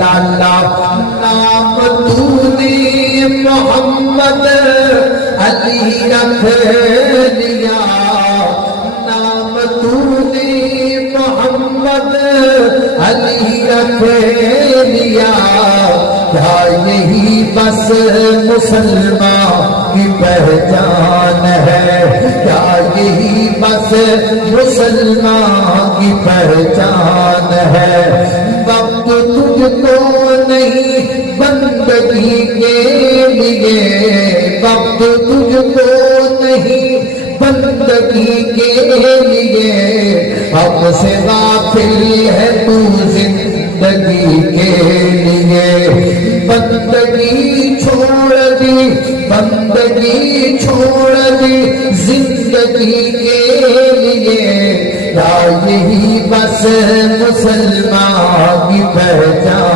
نام تو نے محمد علی رکھ لیا، نام تو نے محمد علی رکھ لیا، کیا یہی بس مسلمان کی پہچان ہے، کیا یہی بس مسلمان کی پہچان ہے؟ وقت تجھ کو نہیں بندگی کے لیے، وقت تجھ کو نہیں بندگی کے لیے، اب سے غافل ہے تو زندگی کے لیے، بندگی چھوڑ دی، بندگی چھوڑ دی زندگی کے لیے، کیا یہی بس مسلمان کی پہچان